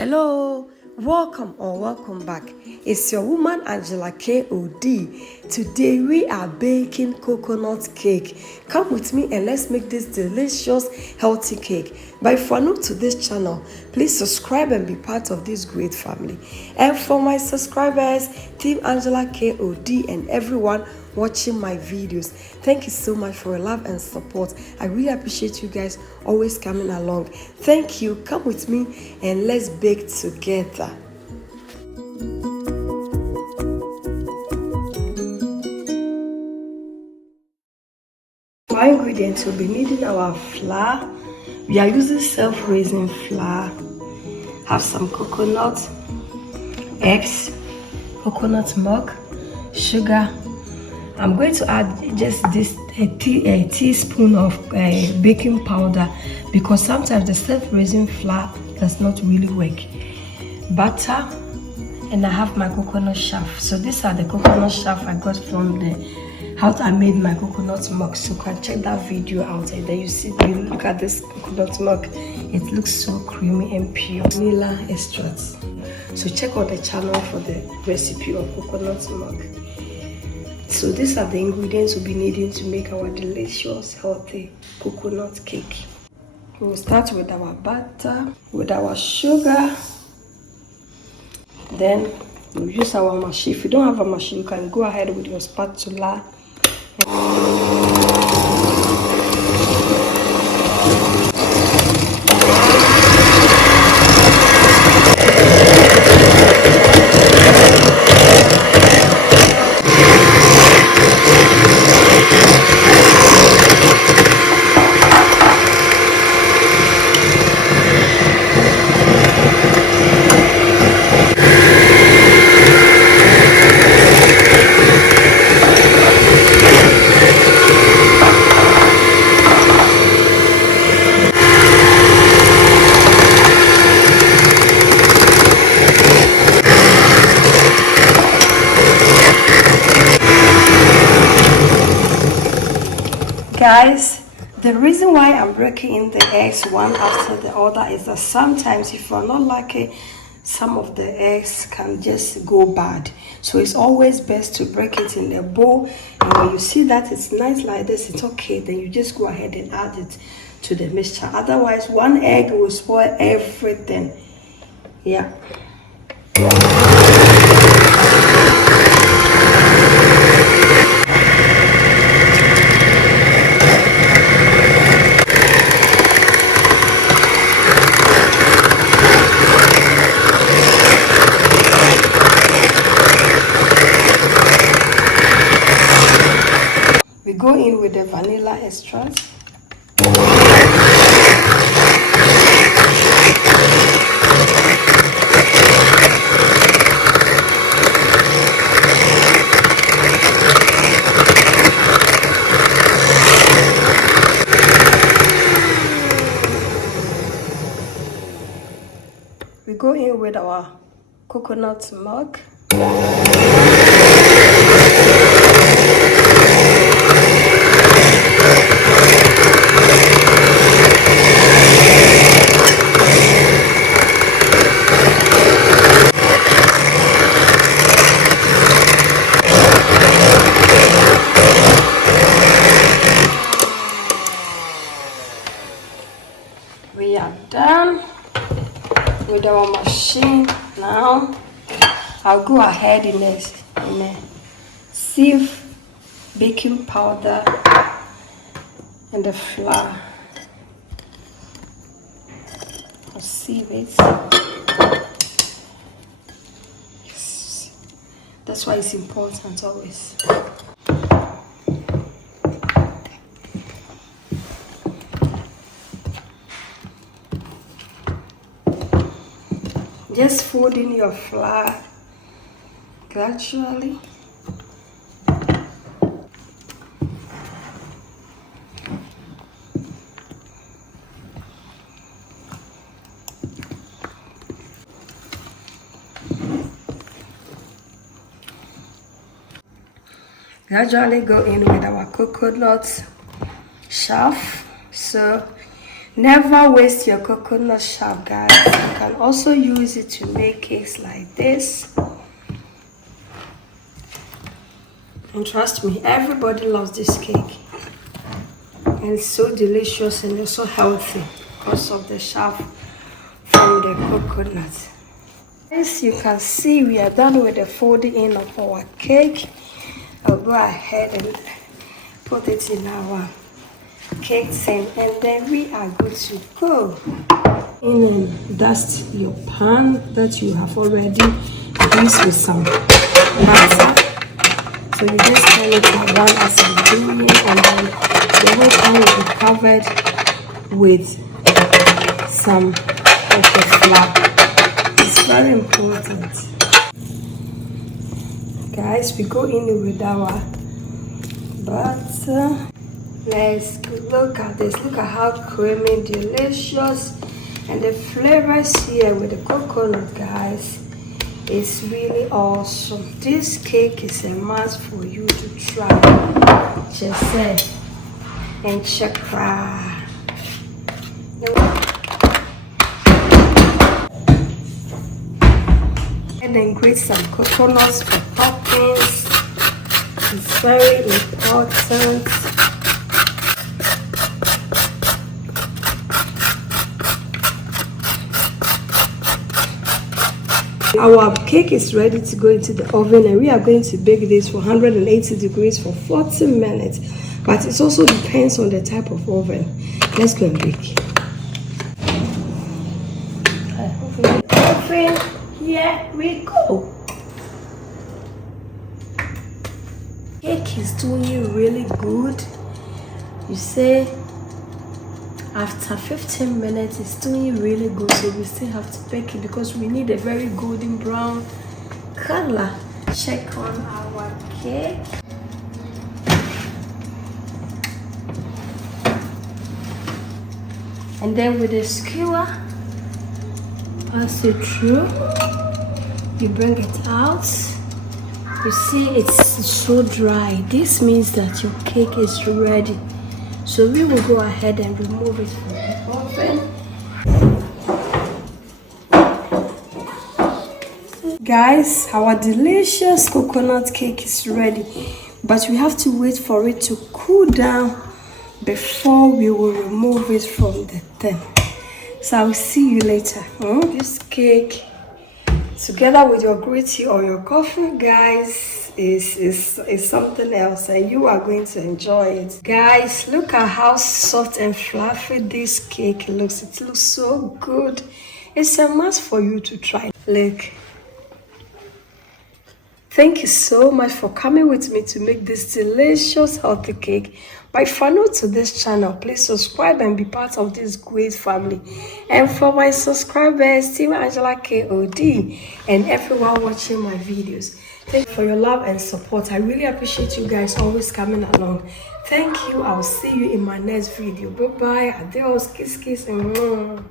Hello, welcome back. It's your woman Angela KOD. Today we are baking coconut cake. Come with me and let's make this delicious healthy cake. But if you are new to this channel, please subscribe and be part of this great family. And for my subscribers, Team Angela KOD and everyone watching my videos, thank you so much for your love and support. I really appreciate you guys always coming along. Thank you. Come with me and let's bake together. For our ingredients, we'll be needing our flour. We are using self-raising flour. Have some coconut, eggs, coconut milk, sugar. I'm going to add just a teaspoon of baking powder because sometimes the self-raising flour does not really work. Butter, and I have my coconut chaff. So these are the coconut chaff I got from the how I made my coconut milk. So you can check that video out and then you look at this coconut milk. It looks so creamy and pure. Vanilla extract. So check out the channel for the recipe of coconut milk. So these are the ingredients we'll be needing to make our delicious, healthy coconut cake. We'll start with our butter, with our sugar. Then we'll use our machine. If you don't have a machine, you can go ahead with your spatula. Guys, the reason why I'm breaking in the eggs one after the other is that sometimes if you're not lucky, some of the eggs can just go bad. So it's always best to break it in a bowl, and when you see that it's nice like this, it's okay, then you just go ahead and add it to the mixture. Otherwise, one egg will spoil everything. Yeah. We go in with the vanilla extract. We go in with our coconut milk. We are done with our machine. Now I'll go ahead in a sieve baking powder and the flour. I'll sieve it. Yes. That's why it's important always. Just fold in your flour gradually. Gradually go in with our coconut chaff. So Never waste your coconut chaff, guys. You can also use it to make cakes like this. And trust me, everybody loves this cake. And it's so delicious and also healthy because of the chaff from the coconut. As you can see, we are done with the folding in of our cake. I'll go ahead and put it in our cake tin, and then we are good to go. And dust your pan that you have already greased with some butter. So you just turn it around as I'm doing, and then the whole pan will be covered with some of the flour. It's very important. Guys, we go in with our butter. Let's look at this. Look at how creamy, delicious, and the flavors here with the coconut, guys. It's really awesome. This cake is a must for you to try. Just say and check out. And then grate some coconuts for toppings. It's very important. Our cake is ready to go into the oven, and we are going to bake this for 180 degrees for 40 minutes. But it also depends on the type of oven. Let's go and bake. Oven, here we go. Cake is doing really good. You say after 15 minutes it's doing really good, so we still have to bake it because we need a very golden brown color. Check on our cake. And then with a skewer, pass it through. You bring it out. You see it's so dry. This means that your cake is ready. So we will go ahead and remove it from the oven. Guys, our delicious coconut cake is ready. But we have to wait for it to cool down before we will remove it from the tin. So I'll see you later. This cake, together with your green tea or your coffee, guys, is something else, and you are going to enjoy it. Guys, look at how soft and fluffy this cake looks. It looks so good. It's a must for you to try. Look. Thank you so much for coming with me to make this delicious healthy cake. But if you're new to this channel, please subscribe and be part of this great family. And for my subscribers, Team Angela KOD, and everyone watching my videos, thank you for your love and support. I really appreciate you guys always coming along. Thank you. I'll see you in my next video. Bye bye. Adios. Kiss kiss and